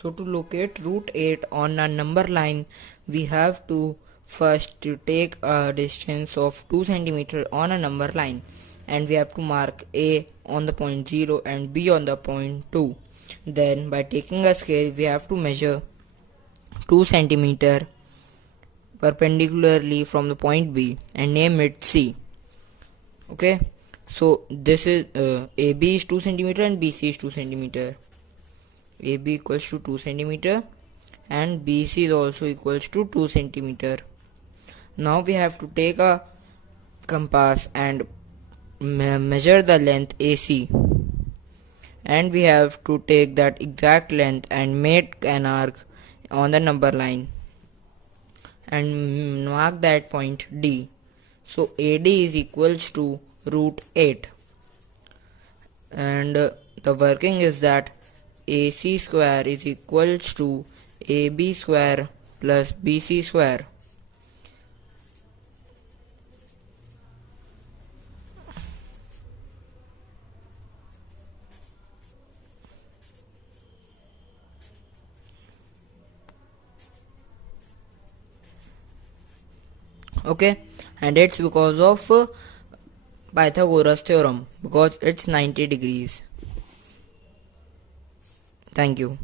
So to locate root 8 on a number line, we have to first take a distance of 2 cm on a number line, and we have to mark A on the point 0 and B on the point 2. Then by taking a scale, we have to measure 2 cm perpendicularly from the point B and name it C. Okay, so this is AB is 2 cm and BC is 2 cm. AB equals to 2 cm and BC is also equals to 2 cm. Now we have to take a compass and measure the length AC, and we have to take that exact length and make an arc on the number line and mark that point D. So AD is equals to root 8, and the working is that AC square is equals to AB square plus BC square. Okay, and it's because of Pythagoras theorem, because it's 90 degrees. Thank you.